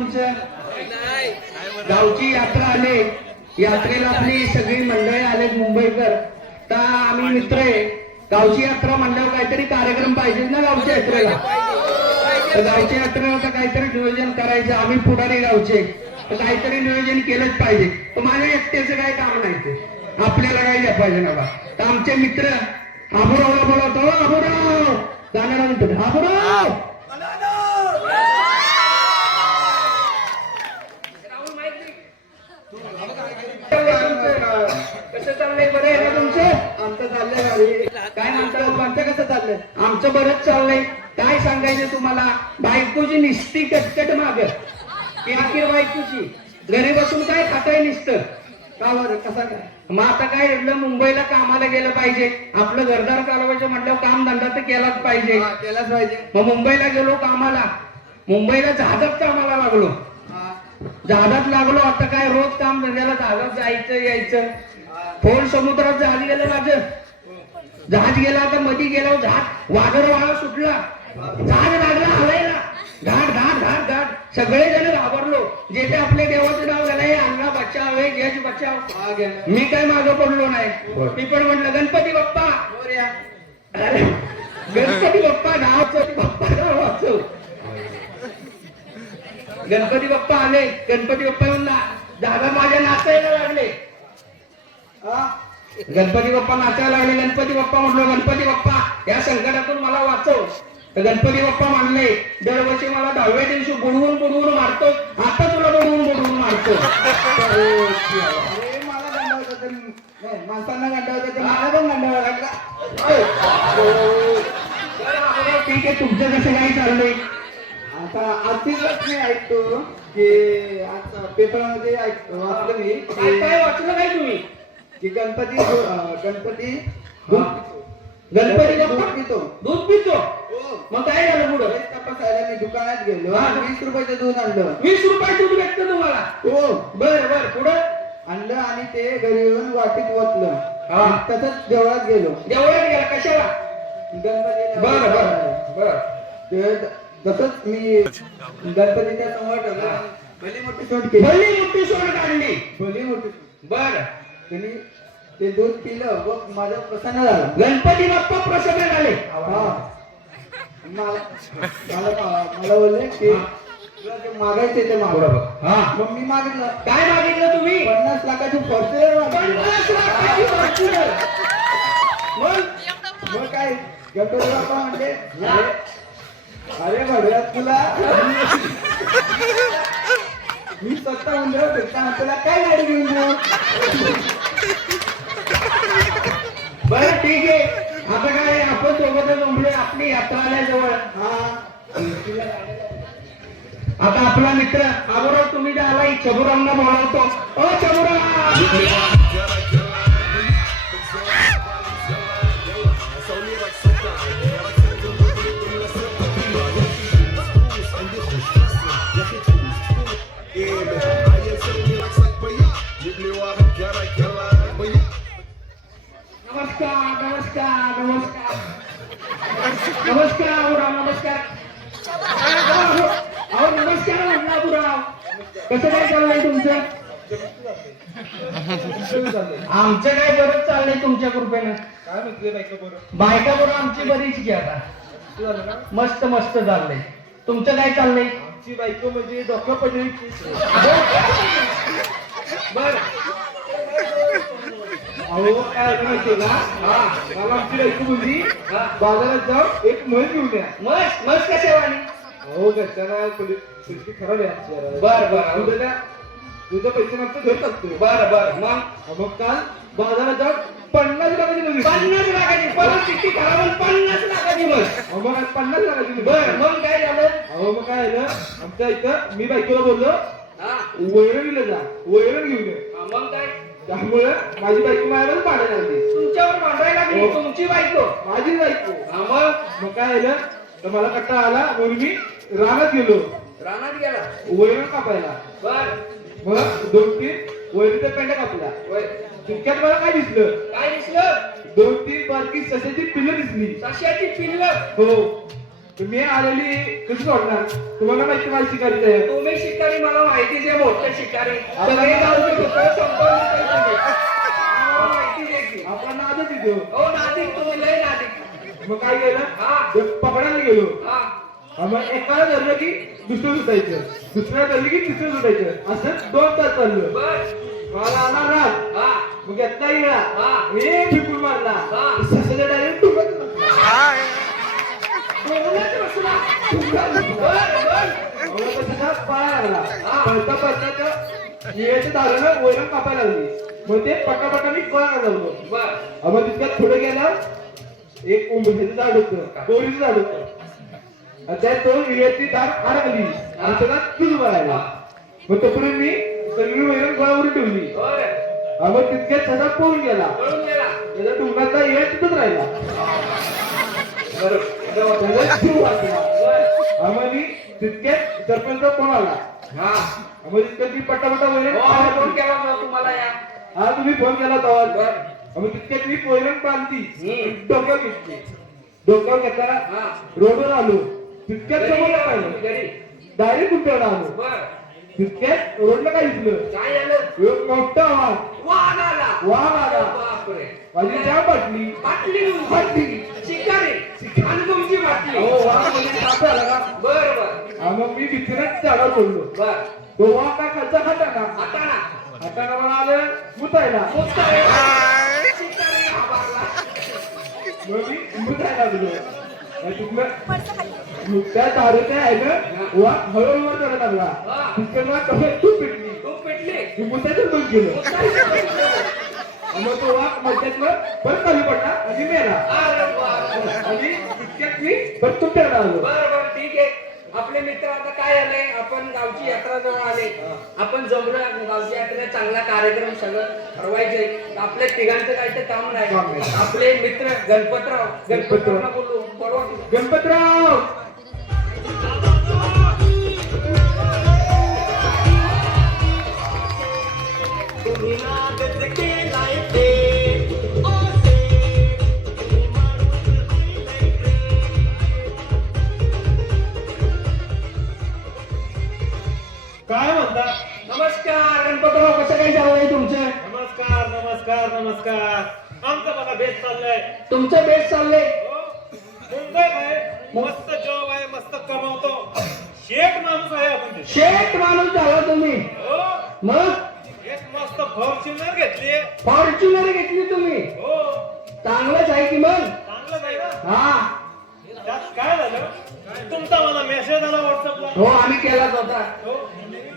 तुमचं? गावची यात्रा आले, यात्रेला आपली सगळी मंडळी आलेत मुंबईकर. तर आम्ही मित्र आहे, गावची यात्रा म्हणल्यावर काहीतरी कार्यक्रम पाहिजे ना गावच्या यात्रेला. तर गावच्या यात्रेला तर काहीतरी नियोजन करायचं. आम्ही पुढारी गावचे, तर काहीतरी नियोजन केलंच पाहिजे. तर माझ्या एकट्याचं काही काम नाही, ते आपल्याला काही द्या पाहिजे ना बा. तर आमचे मित्र आबुरावला बोलवतो. आबुराव जाणार म्हणतो. आबुराव कसं चाललंय? बरं आहे का तुमचं? आमचं चाललंय गाडी. काय म्हणता? आमचं कसं चाललंय? आमचं बरंच चाललंय. काय सांगायचं तुम्हाला? बायकोची निस्ती कटकट माग, किरकिर बायकोची. घरी बसून काय खाताय निसतं का? बरं कसं काय? मग आता काय म्हटलं, मुंबईला कामाला गेलं पाहिजे. आपलं घरदार चालवायचं म्हटलं काम धंदा तर केलाच पाहिजे. केलाच पाहिजे. मग मुंबईला गेलो कामाला. मुंबईला जहाजात कामाला लागलो. जहाजात लागलो. आता काय रोज काम धंद्याला जहाजात जायचं यायचं. खोल समुद्रात जहाज गेलं माझं. जहाज गेला तर मध्ये गेलो, जहाज वादळ वाळा सुटला, जहाज लागला हलायला. घाट घाट घाट घाट सगळे जण घाबरलो. जे ते आपले देवाचं नाव झालंय, अल्ला बचाव है, जज बचाव. मी काय मागं पडलो नाही. मी पण म्हटलं गणपती बाप्पा, गणपती बाप्पा नावाचं, बाप्पा नावाचं. गणपती बाप्पा आले. गणपती बाप्पा म्हणला, दादा माझ्या नाचायला लागले. गणपती बाप्पा नाचायला लागले. गणपती बाप्पा म्हटलं, गणपती बाप्पा या संकटातून मला वाचव. तर गणपती बाप्पा म्हणले, दरवर्षी मला 10व्या दिवशी बुडवून बुडवून मारतो, आता तुला बुडवून बुडवून मारतो. अरे मला गंडावत, माणसांना गंडावत, मला पण गंडावा लागला. ठीक आहे, तुमचं कसं काय चाललंय? आता आजचीच बातमी ऐकतो की आज पेपरमध्ये वाचलं मी. काय वाचलं काय तुम्ही? की गणपती गणपती दूध पितो. दूध पितो? मग काय झालं पुढं? तपासायला मी दुकानात गेलो, 20 रुपयाचं दूध आणलं. 20 रुपये दूध भेटतं तुम्हाला? हो. बर बर, पुढं आणलं आणि ते घरी येऊन वाटीत ओतलं. तसंच देवळात गेलो. देवळात गेला कशाला? गणपती. बर बर बर. तसंच मी गणपतीच्या समोर ठेवलं. भली मोठी सोड केली. भली मोठी सोड काढली. भली मोठी. बर. त्यांनी ते दूध पिलं व माझं प्रसन्न झालं. गणपती बाप्पा प्रसन्न झाले. मला बोलले की मागायचे ते मागवलं. मग मी मागितलं. काय मागितलं तुम्ही? 50 लाखाची फॉर्च्युनर. 50 लाखाची फॉर्च्युनर. मग काय गणपती बाप्पा म्हणते, अरे भगव्यात तुला मी स्वतः उंदर फिरता, तुला काय गाडी घेऊन देऊ? बरं ठीक आहे, आता काय आपण सोबतच उंबले, आपली यात्रा आल्याजवळ. आता आपला मित्र आबुराव, तुम्ही जे आलाय, चबुरावना बोलावतो. ओ चबुराव, नमस्कार नमस्कार नमस्कार नमस्कार आबुराव, नमस्कार. अहो नमस्कार म्हटलं आबुराव. कसं काय चाललंय तुमचं? आमचं काय बरंच चाललंय तुमच्या कृपेनं. काय म्हटले बायका बरोबर आमची बरीच की आता मस्त मस्त चाललंय. तुमचं काय चाललंय? आमची बायको म्हणजे डॉक्टर पडली. बर. अहो काय माहितीये ना, मला आमची बायको म्हणजे बाजारात जाऊन एक म्हैस घेऊन या. म्हैस कशावानी? हो घरच्यांना परिस्थिती खराब आहे आमची. बर बर. तुझ्या पैसे मागचं घर टाकतो. बरं बरं. मग काल बाजारात जाऊन 50 लाखाची म्हैस. 50 लाखाची परिस्थिती खराब. 50 लाखाची म्हैस. मग 50 लाखाची. बरं मग काय झालं? अहो मग काय झालं, आमच्या इथं मी बायकोला बोललो, वैरणीला जा, वैरण घेऊन ये. मग काय? त्यामुळे माझी बायको माझ्यावर भांडायला लागली. तुमच्यावर भांडायला लागली? तुमची बायको? माझी बायको. मग काय झालं, तर मला कंटाळा आला म्हणून मी रानात गेलो. रानात गेला वैरण कापायला. बर. मग 2-3 वैरणीच्या पेंड्या कापल्या. तितक्यात मला काय दिसलं? काय दिसलं? 2-3 बारकी सश्याची पिल्लं दिसली. सश्याची पिल्लं? हो. तुम्ही आलेली कशी सोडणार? तुम्हाला माहिती माझी शिकारी आहे. तुम्ही शिकारी मला माहितीच आहे, मोठे शिकारी सगळे गावचे लोकं संपर्क करतात. आम्हाला माहिती आहे की. आपला नादच येतो. हो नादिक, तुम्ही लय नादिक. मग काय केलं? हा. ते पकडायला गेलो. हा मग एकाला धरलं की दुसरं सुटायचं, दुसऱ्या धरलं की तिसरं सुटायचं, असं 2 तास चाललं. बर मला आला राग. हा मग घेतला गेला. हा. हे फिकून मारला. हा. ससाच्या डायरेक्ट टुकत बोलूनच बसला. बर बर पाया लागला. हा. पळता पळता त्या निळ्याच्या दारानं वैरण कापायला लागली. मग ते पटापटा मी पळायला लागलो. बर मग तितक्यात पुढे गेला, एक उंबरठ्याचं झाड होतं, दोरीचं झाड होतं. आणि त्यात तो विड्याची दार अडकली आणि त्याला तूच भरायला. मग तोपर्यंत मी सगळी वैरण गोळावर ठेवली. बर मग तितक्यात ससा पळून गेला. पळून गेला. त्याचा टुंगातला येळ तिथंच राहिला. बरोबर त्याला जीव वाचला. बर मग मी तितक्यात सरपंच फोन आला. हा मग तितक्यात मी पटापटा वैरण हो फोन केला होता तुम्हाला या. हा तुम्ही फोन केला तेव्हा. बर मग तितक्यात मी वैरण बांधली, डोक्यावर घेतली. डोक्यावर घेता हा रोडवर आलो. तितक्यात समोर पाहिलं, घरी डायरेक्ट कुठे आलो. बर तितक्यात रोडला काय दिसलं, काय झालं? एक मोठा वाघ वाघ आला. वाघ आला. बापरे माझी चहा बाटली बाटली फाटली. शिकारी आणि तुमची बाटली. हो वाघ म्हणजे साप आला का. बर बर मग मी भीतीनंच झाडावर पडलो. बर तो वाघ काय खालचा खाटाना हाताना हाताना मला आलं मुतायला. शिकारी आवारला. मग मी मुतायला लागलो. आणि तिथनं त्या दारूच्या आहे ना वाघ हळूहळू चढत लागला. हा. तितकं वाघ कसं तू पिटली. तू पेटली. मी मुतायचं बंद केलं. मग तो वाघ मध्यातनं परत खाली पडला आणि मेला. अरे बाप. आणि तितक्यात मी परत तुमच्याकडे आलो. बर बर ठीक आहे. आपले मित्र आता काय आले, आपण गावची यात्रा जवळ आले, आपण जमलं गावची यात्रेत चांगला कार्यक्रम सगळं ठरवायचंय. आपल्या तिघांचं काय ते काम नाही. आपले मित्र गणपतरावला बोलू बोलवा. गणपतराव काय म्हणता? नमस्कार गणपतराव, कसं काय चाललंय तुमचं? नमस्कार नमस्कार नमस्कार. आमचं बघा बेस्ट चाललंय. तुमचं बेस्ट चाललंय. हो, मुंबई आहे, मस्त जॉब आहे, मस्त कमावतो, शेठ माणूस आहे आपण ते. शेठ माणूस झाला तुम्ही. हो, मग एक मस्त फॉर्च्युनर घेतली. फॉर्च्युनर घेतली तुम्ही. हो, चांगलंच आहे की मग. चांगलं आहे ना. हा त्यात काय झालं, तुमचा मला मेसेज आला व्हॉट्सअपला. हो आम्ही केलाच होता. हो,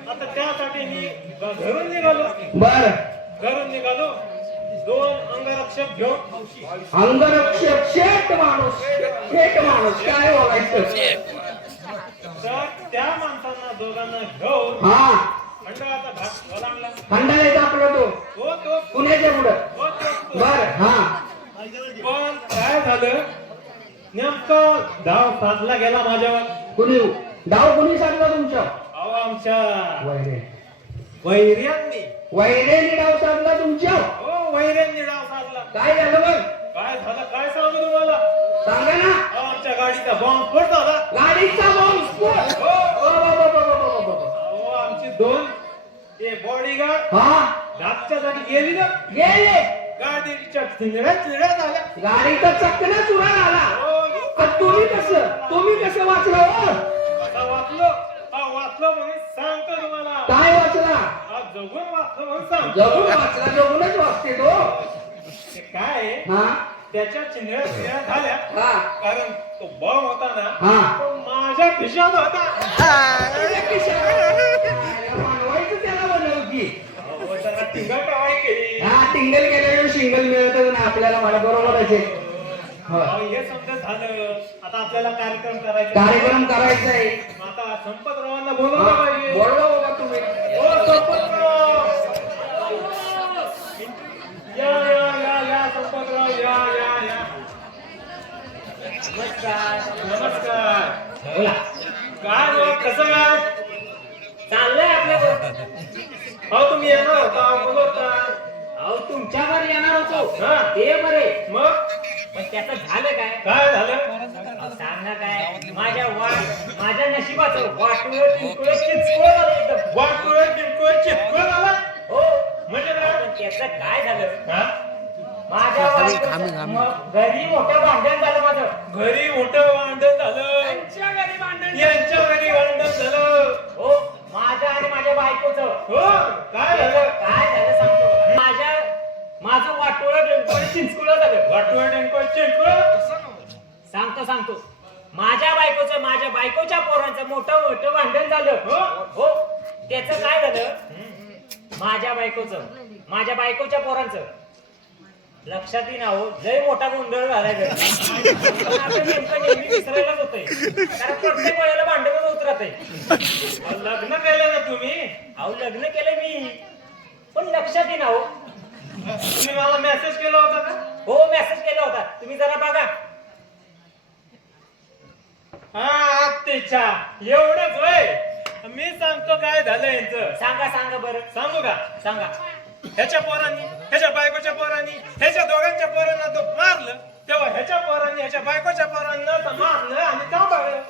आता त्यासाठी मी घरून निघालो. बर घरून निघालो, 2 अंगरक्षक घेऊन. अंगरक्षक शेठ माणूस. शेठ माणूस काय बोलायचं. तर त्या माणसांना दोघांना घेऊन हा खंडाळाचा घाट ओलांडला. खंडाळ्याचा आपला तो हो तो पुण्याच्या पुढं. हो तो बर हा पण काय झालं, नेमका धाव साधला गेला माझ्यावर. कुणी डाव कुणी सांगला तुमच्या? अहो आमच्या वैरे वैर्यांनी. वैरेने डाव सांगला तुमच्या. हो वैर्यांनी डाव साधला. काय झालं मग? काय झालं काय सांगू तुम्हाला. सांगा ना. अहो, आमच्या गाडीचा बॉम्ब स्फोट झाला. गाडीचा बॉम्ब स्फोट. हो बाबा. अहो आमची 2 ते बॉडीगार्ड हा धाकच्या जागी गेली ना. गेले. गाडीच्या चिंगड्या झाल्या. गाडीचा चक्कना चुरा आला. हो, तुम्ही कसं वाचला हो? आता वाचलो म्हणून सांगतो तुम्हाला. काय वाचला? आज जगून वाचलो म्हणून सांगतो. जगून वाचला. जगूनच वाचते तो. ते काय आहे, हा त्याच्या चिंध्या झाल्या. हा कारण तो बॉम्ब होता ना, हा. तो माझ्या खिशात होता. मानवायचं त्याला बनव की. अहो, त्याला टिंगल टाळी केली. हा टिंगल केल्यावर शिंगल मिळतच ना आपल्याला. मला बरोबर आहे. अहो, हे समजा झालं. आता आपल्याला कार्यक्रम करायचा. कार्यक्रम करायचा आहे. आता संपतरावांना बोलवलं पाहिजे. बोलवा बाबा तुम्ही. हो संपतराव, या संपतराव या. नमस्कार. बोला. काय मग कसं काय चाललंय आपल्याबरोबर. अहो तुम्ही येणार होता बोलवता. अहो तुमच्या घरी येणार होतो. हा. ते बरे. मग पण त्याचं झालं काय? काय झालं? सांग ना काय? माझ्या नशिबाचं वाटुळं तिळकुळं चिचकुळं झालं एकदम. वाटोळं किरकोळ चिटकोळ झाला. हो, म्हणजे काय? पण त्याचं काय झालं? हा? माझ्या घरी मोठं भांडण झालं माझं. घरी मोठं भांडण झालं. त्यांच्या घरी भांडण यांच्या घरी भांडण झालं. हो, माझं आणि माझ्या बायकोचं. हो, काय झालं? काय झालं सांगतो. माझं वाटोळं बिलकुल चिंचकुळं झालं. वाटोळं किरकोळ चिटकोळ. सांगतो माझ्या बायकोच्या पोरांचं मोठं भांडण झालं. हो, त्याचं काय झालं? माझ्या बायकोच्या पोरांचं लक्षात येईना हो, लय मोठा गोंधळ झालाय घरी. पण आता नेमकं नेहमी विसरायलाच होतंय, कारण प्रत्येक वेळेला भांडणच उतरत आहे. लग्न केलं ना तुम्ही? अहो, लग्न केलंय मी, पण लक्षात येईना हो. तुम्ही मला मेसेज केला होता का? हो, मेसेज केला होता, तुम्ही जरा बघा. हा, तेच्या एवढंच होय. मी सांगतो काय झालं यांचं. सांगा बरं. सांगू का? सांगा. ह्याच्या पोरांनी, ह्याच्या बायकोच्या पोरांनी, ह्याच्या दोघांच्या पोरांना तो मारलं, तेव्हा ह्याच्या पोरांनी ह्याच्या बायकोच्या पोरांना तर मारलं आणि सांभाळलं.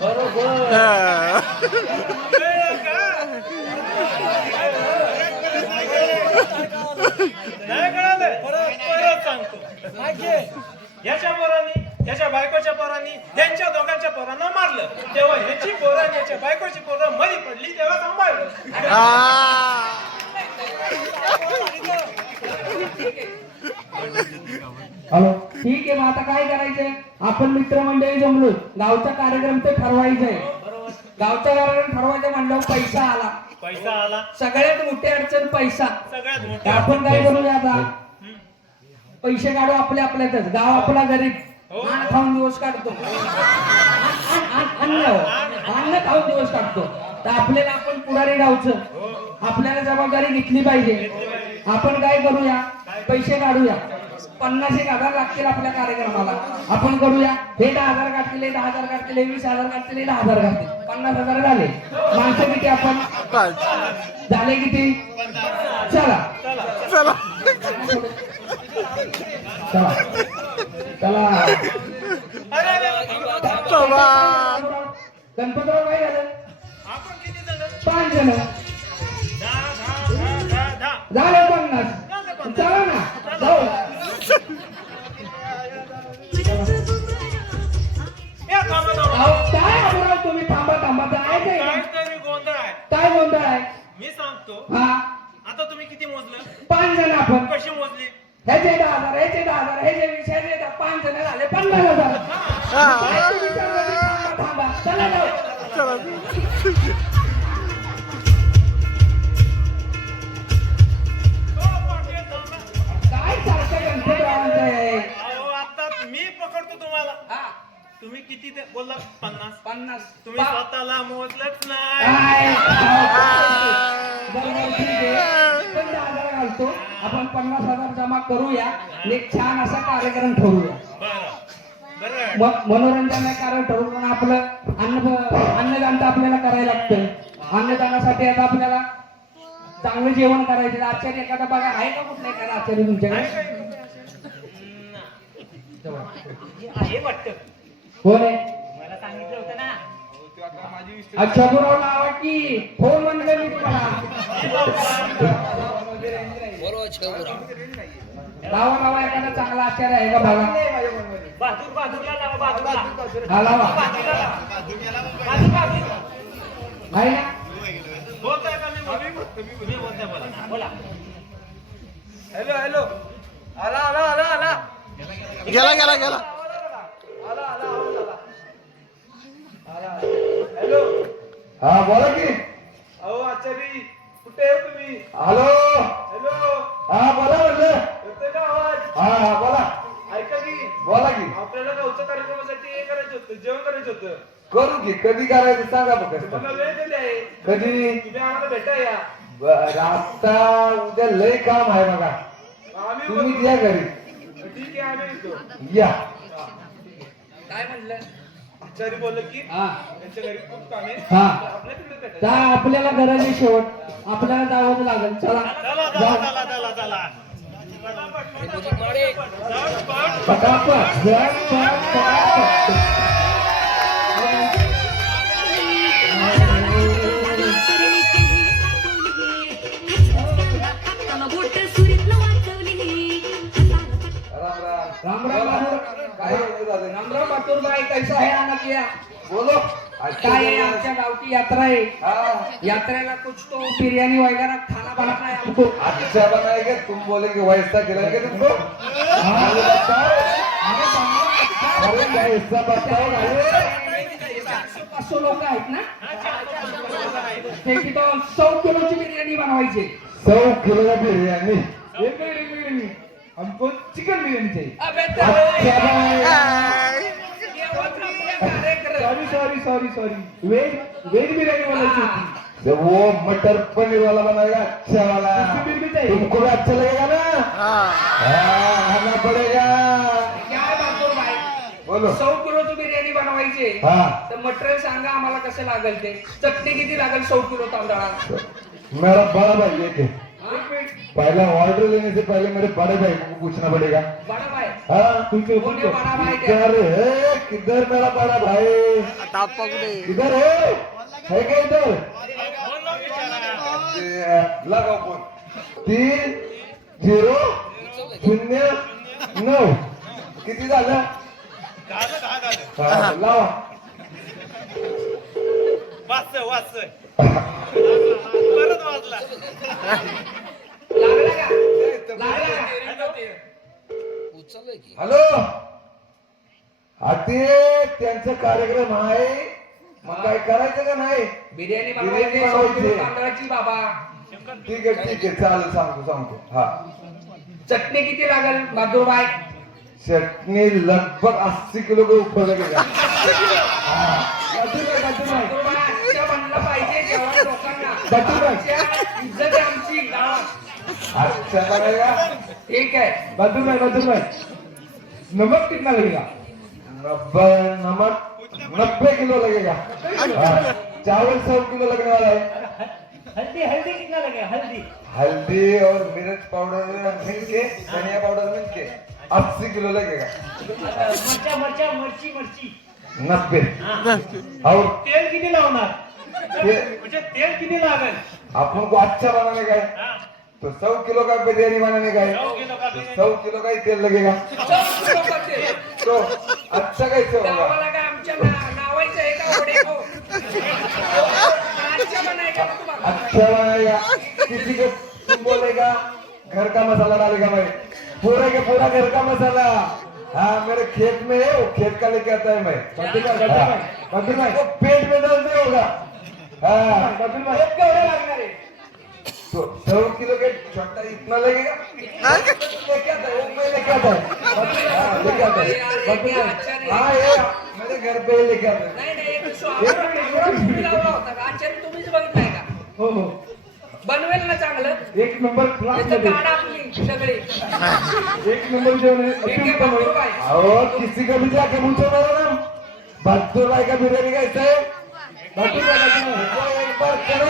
बरोबर. कळलं का? नाही कळालं? परत सांगतो. ह्याच्या पोरांनी ह्याच्या बायकोच्या पोरांनी त्यांच्या दोघांच्या पोरांना मारलं, तेव्हा ह्याची पोरं आणि ह्याच्या बायकोची पोरं मध्ये पडली तेव्हा सांभाळलं. हॅलो, ठीक आहे. मग आता काय करायचंय? आपण मित्रमंडळी जमलो, गावचा कार्यक्रम ते ठरवायचंय. गावचा कार्यक्रम ठरवायचा म्हणल्यावर पैसा आला. पैसा आला. सगळ्यात मोठी अडचण पैसा. सगळ्यात तर मोठा. आपण काय करूया आता? पैसे काढू आपल्यातच. गाव आपला गरीब हो. अन्न खाऊन दिवस काढतो. अन्न खाऊन दिवस काढतो. तर आपल्याला आपण पुढारी गावचं आपल्याला जबाबदारी घेतली पाहिजे. आपण काय करूया? पैसे काढूया. 50,000 लागतील आपल्या कार्यक्रमाला. आपण करूया, हे 10,000 काढतील, 10,000 काढतील, 20,000 काढतील, 10,000 काढतील, 50,000 झाले. माणसं किती आपण? झाले किती? चला चला अरे अरे, गणपतराव काय झालं? आपण किती जण? 5 जण. 10. झालं 50. चला ना, जाऊ. या थांबा थांबा. अहो, काय अबराव तुम्ही? थांबा जायचंय का? काहीतरी गोंधळ आहे. काय गोंधळ आहे? मी सांगतो. हा, आता तुम्ही किती मोजलं? 5 जण आपण. कशी मोजली? ह्याचे 10,000, ह्याचे 10,000, ह्याचे 20, ह्याचे 10, 5 जण झाले 50,000. काय तुम्ही सांगता? थांबा चला जाऊ. हो, पाटील, थांबा. काय सारखं गणपतरावांचं आहे? अहो, आता मी पकडतो तुम्हाला. हा, तुम्ही किती ते बोलला? 50. 50. तुम्ही स्वतःला मोजलंच नाही. काय? बरोबर, ठीक आहे. पण 10,000 घालतो. आपण 50,000 जमा करूया आणि एक छान असा कार्यक्रम ठरवूया. बरं. मनोरंजन कारण ठरवून पण आपलं अन्नदान तर आपल्याला करायला लागतं. अन्नदानासाठी आता आपल्याला चांगलं जेवण करायचं. आचार्य एखादा बघा आहे का? कुठला एखादा आचार्य तुमच्याकडे? आहे वाटतं. कोण आहे? मला सांगितलं होतं ना. अच्छा, गुरावला आवाज की फोन म्हणलं मी तुम्हाला. लावा एखादा चांगला आचार्य आहे का बघा. बाजूला लावा, बाजूला. हा, लावा. बाजू. आहे ना? बोलताय का? मी बोलताय, बोला. बोला. हॅलो हॅलो, आला गेला हॅलो. हा, बोला की. अहो आचारी, कुठे आहे तुम्ही? हॅलो. हॅलो, हा, बोला म्हणलं. येतोय का आवाज? हा, बोला. ऐका की, बोला की. आपल्याला गावच्या कार्यक्रमासाठी हे करायचं होतं, जेवण करायचं होतं. करू की. कधी करायचं सांगा मग. मला वेळ दिली आहे. कधी? तुम्ही आम्हाला भेटा या. आता उद्या लय काम आहे बघा. आम्ही तुम्ही बोलतो. या घरी. ठीक आहे, आम्ही येतो. या. काय म्हणलं? आचारी बोलले की हा, त्यांच्या घरी खूप काम आहे. हा. आपल्या तिकडे भेटायचं. जा, आपल्याला गरज आहे शेवट. आपल्याला जावंच लागेल. चला चला जाऊ. चला चला चला चला. पटापट राम राम राम राम बहादुर भाई, कैसा है आना किया? बोलो काय है, आमच्या गावची यात्रा है। यात्रेला कुछ तो बिरयानी वगैरह खाना बनाना है हमको। अच्छा बनाएगा, तुम बोलेंगे वैसा खिलाएंगे तुमको। अरे बताओ, अरे कैसा बताओ भाई। 500 लोक आहेत ना, ते की तो 100 किलोची बिर्याणी बनवायची। 100 किलो का बिरयानी। एक मिनट, हमको चिकन बिरयानी चाहिए। अबे अच्छा भाई, कार्यक्रम सॉरी वेज बिरयानी बनाई थी। जब वो मटर पनीर वाला बनाएगा अच्छा वाला, तुमको भी अच्छा लगेगा ना? आना पड़ेगा। क्या है बहादुर भाई, बोलो। 100 किलोची बिर्याणी बनवायची, तर मटेरियल सांगा आम्हाला कसं लागेल ते, चटणी किती लागेल 100 किलो तांदळात? मेरा बड़ा भाई ये थे, पहला ऑर्डर लेने से पहले मेरे बड़े भाई को पूछना पड़ेगा। बड़ा भाई हाँ, तुमसे कौन है बड़ा भाई? किधर है, किधर मेरा बड़ा भाई? किधर है क्या इधर? लगाओ फोन। 3009 किती झालं? हा, लावा। वाच परत वाजला. लागला का? लागला का? हॅलो, ते त्यांचा कार्यक्रम आहे, मग काय करायचं का नाही? बिर्याणी बिर्याणी बनवायची 100 किलो बनवायची. तांदळाची बाबा। ठीक आहे चालेल, सांगतो हा। चटणी किती लागेल बहादुर भाई? चटनी लगभग 80 किलो के ऊपर लगेगा। बहादुर भाई अच्छा बनलं पाहिजे जेवण लोकांना। बहादुर भाई. आमच्या इज्जत आहे आमची गावात। अच्छा लगेगा। ठीक है बहादुर भाई, नमक कितना लगेगा? नमक 90 किलो लगेगा। हाँ, चावल 100 किलो लगने वाला है। हल्दी कितना लगेगा? हल्दी और मिर्च पाउडर मिलके, धनिया पाउडर मिलके 80 किलो लगेगा। मिरची 90 और तेल किती लावणार? ये म्हणजे तेल किती लागेल? अपन को अच्छा बनाने का है तो 100 किलो का बिरयानी बनाने का है 100 किलो का तो 100 किलो का ही तेल लगेगा। 100 किलो करते। तो अच्छा कैसे होगा? गावाला काय आमच्या नावायचं आहे का ओढे हो? अच्छा बनाएगा ना तुम्हाला? अच्छा बनाएगा, किसी को तुम बोलेगा घर का मसाला डालेगा, मैं पूरा के पूरा घर का मसाला। हाँ, मेरे खेत में है, वो खेत का लेके आता है मैं। बद्दू भाई वो पेट में दर्द नहीं होगा। हाँ, बहादुर भाई केवढे लागणार आहे? तो 100 किलो के छोटा इतना लगेगा। लेके आता है वो, मैं लेके आता है। हाँ, लेके आता है। हाँ, ये मेरे घर पे ही लेके आता है। नाही तुम्ही लावला होता का? आचार्य तुम्हीच बघितलाय का? हो बनवेल ना चांगलं? एक नंबर क्लास त्याचं काढ आपली सगळी। एक नंबर जेवण ठीक है बहादुर भाई। और किसी का भी जाके पूछो मेरा नाम बहादुर भाई का बिरयानी कैसा है? बहादुर भाई एक बार करो।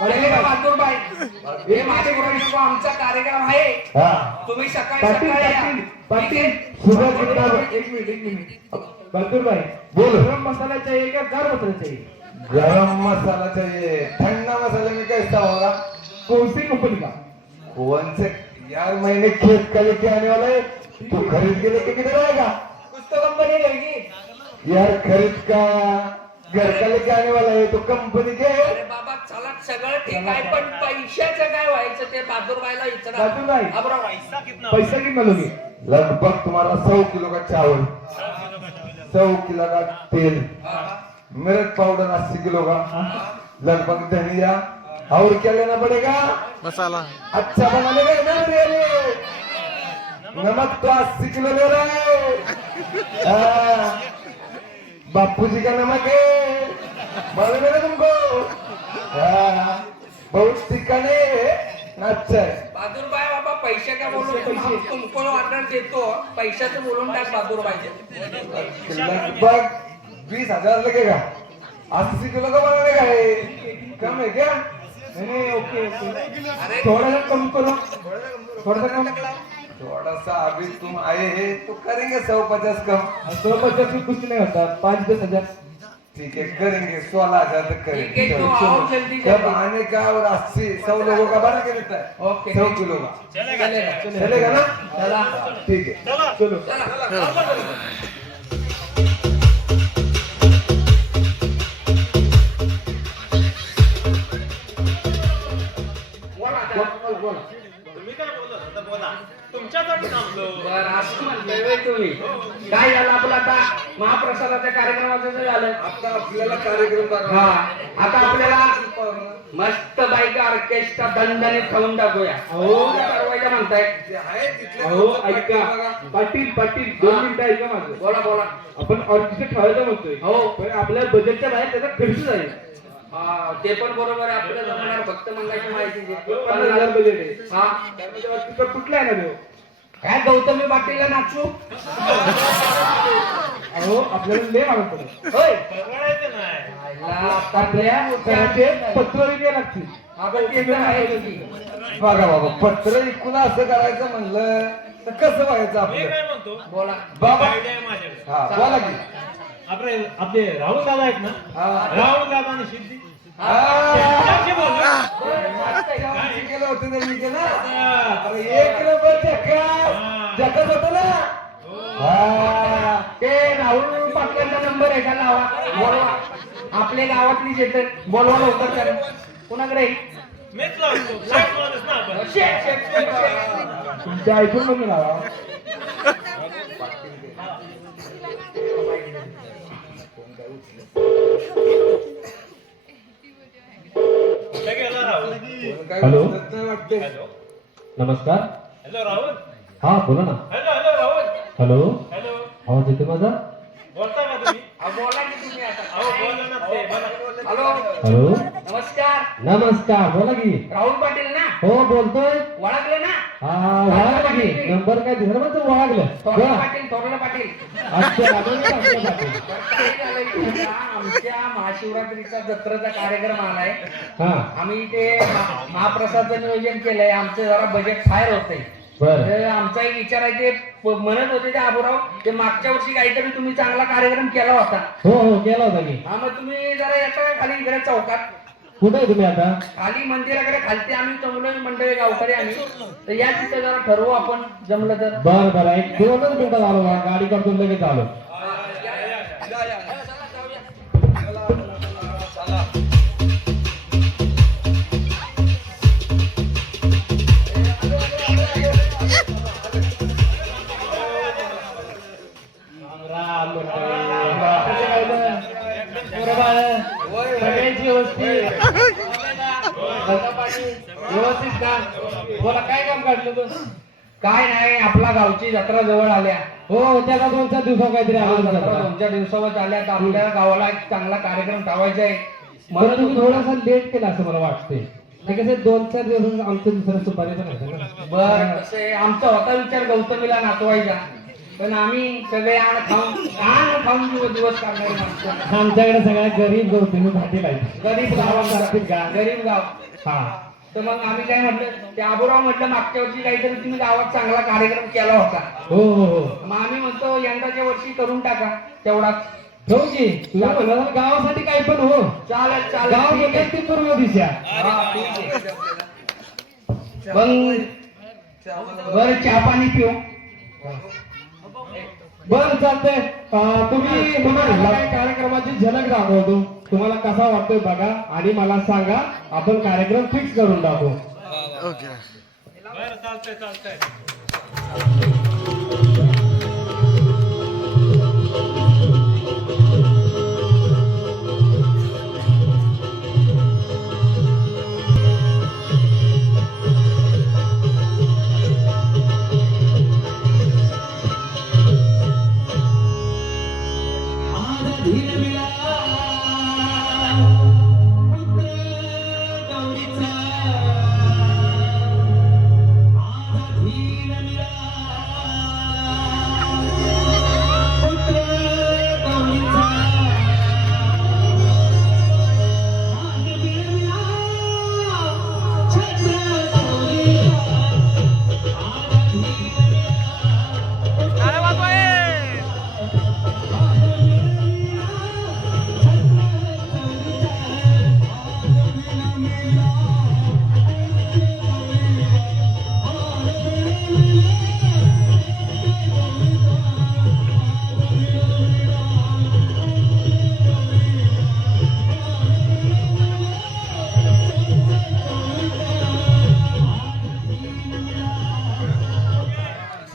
बघितलं का बहादुर भाई? हे माझे गुरु आमचा कार्यक्रम आहे, हाँ, तुम्ही सकाळी पाटील सकाळी या। पाटील ठीक आहे? सुबह कितना? एक मिनट बहादुर भाई, बोलो। गरम मसाला चाहिए क्या गर्म मसाला चाहिए? गरम मसाला चाहिए। ठंडा मसाले में कैसा होगा? कौन सी कंपनी का? कौन से यार, मैंने खेत का लेके आने वाला है, तू खरीद के लेके किधर आएगा? कुछ तो कंपनी रहेगी। यार खरीद का घर का लेके आने वाला है तो कंपनी के अरे बाबा चला सगळं ठीक आहे, पण पैशाचं काय व्हायचं ते बहादुर भाईला विचारा। बहादुर भाई, अब्रा भाई पैसा कितना? पैसा कितना लोगे? लगभग तुम्हारा 100 किलो का चावल, 100 किलो का तेल, मिर्च पाउडर 80 किलो का, लगभग धनिया, और क्या लेना पड़ेगा? मसाला अच्छा बनाने का है ना बिरयानी। नमक तो 80 किलो ले रहा है। हाँ, बापू जी का नमक है, मालूम है ना तुमको? हाँ, बहुत तीखा नहीं है, अच्छा है। बहादुर भाई बाबा पैसे का बोलो, हम तुमको ऑर्डर देतो, पैशाचं बोलून टाक बहादुर भाई। लगभग 20,000 लगेगा। 80 किलो का बनाने का है, कम है क्या? नाही ओके ओके थोड़ा कम करो थोड़ा कम थोड़ा अभी तुम आए हैं तो करेंगे 150 कम 150 में कुछ नहीं होता 5-10 हजार ठीक है करेंगे 16,000 तक करेंगे ठीक है, तो आओ जल्दी जब जल्दी। आने का और 100 लोगों का बना के देता है ओके 100 किलो का चलेगा चलेगा ना चला ठीक है चला चलो तुम्ही काय बोलत होता बोला तुमच्यासाठी थांबलो बरं, असं म्हणताय होय तुम्ही. काय झालं आपलं आता महाप्रसादाच्या कार्यक्रमाचं जे झालं आता आपल्याला कार्यक्रम हा बनवा आता आपल्याला मस्त बाईक ऑर्केस्ट्रा दणदणीत खाऊन टाकूया हो. ठरवायचं म्हणताय जे आहे तिथले अहो लोकं ऐका बघा. पाटील पाटील 2 मिनिटं ऐका माझं बोला बोला आपण ऑर्केस्ट्रा ठेवायचं म्हणतोय हो. पण आपल्या बजेटच्या बाहेर त्याचा खर्च जाईल हा, ते पण बरोबर आहे आपल्याला जमणार भक्त मंडळाची माहिती दे. 50,000 बजेट आहे हा त्यामध्ये ऑर्केस्ट्रा कुठला आहे ना देव काय गौतमी पाटीलला नाचू अहो आपल्याला लय मागत पडेल होय परवडायचं नाही आपल्या त्याचे पत्र विकायला लागतील आपण ते तर आहे की. बघा बाबा पत्र इकून असं करायचं म्हणलं तर कसं व्हायचं मी आपलं काय म्हणतो बोला बाबा आयडिया आहे माझ्याकडे हा बोला की आपले आपले राहुल दादा आहेत ना हा. राहुल दादा आणि सिद्धी हा. त्यांच्याशी बोलू. काय केलं होतं ते मी केलं अरे एक नंबर जगत होत ना हा. ते राहुल पाटलांचा नंबर आहे का लावा बोलवा आपल्या गावातलीच येते बोलवा लवकर तर कुणाकडे मीच लावतो शेठ माणूस ना आपण शेट, शेट, शेट, शेट. तुमच्या ऐकून मग लावा कुठे गेला राहुल काय हॅलो. बोलत नाही वाटते हॅलो नमस्कार हॅलो राहुल हा बोला ना hello hello Rahul hello hello आवाज येतो माझा बोलता का तुम्ही अहो, बोला की तुम्ही आता अहो बोला ना ते बोला हॅलो हॅलो नमस्कार नमस्कार बोला की राहुल पाटील ना हो बोलतोय ओळखले ना हा ओळखलं की नंबर काय दिसला पण तू ओळखलं थोरला बोला पाटील थोरला पाटील अच्छा आपण सांगतो पाटील. काय झालंय की आता आमच्या महाशिवरात्रीचा जत्रेचा कार्यक्रम आलाय हा आम्ही ते महाप्रसादचं नियोजन केलंय आमचं जरा बजेट बाहेर होतंय बर तर आमचा एक विचार आहे ते म्हणत होते ते आबूराव ते मागच्या वर्षी काहीतरी तुम्ही चांगला कार्यक्रम केला होता हो हो केला होता की हा मग तुम्ही जरा येता का खाली इकडे चौकात कुठे आहे तुम्ही आता खाली मंदिराकडे खालती आम्ही जमलो मंडळी गावकरी आम्ही तर या तिथे जरा ठरवू आपण जमलं तर बर बर एक 2 मिनिटात आलो बा. गाडी करतो लगेच आलो सगळ्यांची व्यवस्थित का बोला काय काम काढलं तू काय नाही आपला गावची जत्रा जवळ आल्या हो त्याला 2-4 दिवसा काहीतरी आवाज जत्रा झाला 2-4 दिवसावर आल्या तर आपल्या गावाला एक चांगला कार्यक्रम ठेवायचा आहे मला म्हणून तुम्ही थोडासा लेट केला असं मला वाटतंय ते कसं 2-4 दिवस आमचं दुसरं सुपारी पण आहे ना. बर कसं आहे, आमचा होता विचार गौतमीला नाचवायचा पण आम्ही सगळे आण खाऊन दिवस काढणारे माणसं आमच्याकडे सगळ्या गरीब गौतमी पाटील आहेत गरीब गावात गाव गरीब गाव हा तर मग आम्ही काय म्हटलं ते आबूराव म्हटलं मागच्या वर्षी काहीतरी तुम्ही गावात चांगला कार्यक्रम केला होता हो हो हो मग आम्ही म्हणतो यंदाच्या वर्षी करून टाका तेवढाच ठेवू की तुला म्हणाला गावासाठी काय पण हो चालेल गाव चालेल ठीक गेले आहे. ती पूर्व दिशा हा, ठीक आहे. मग बरं चहा पाणी पिऊ बर चालतंय तुम्ही तुम्हाला काय कार्यक्रमाची झलक दाखवतो तुम्हाला कसा वाटतोय बघा आणि मला सांगा आपण कार्यक्रम फिक्स करून टाकू बरं चालतंय चालतंय धीर मिला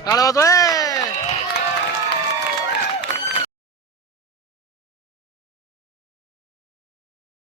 टाळा वाजवा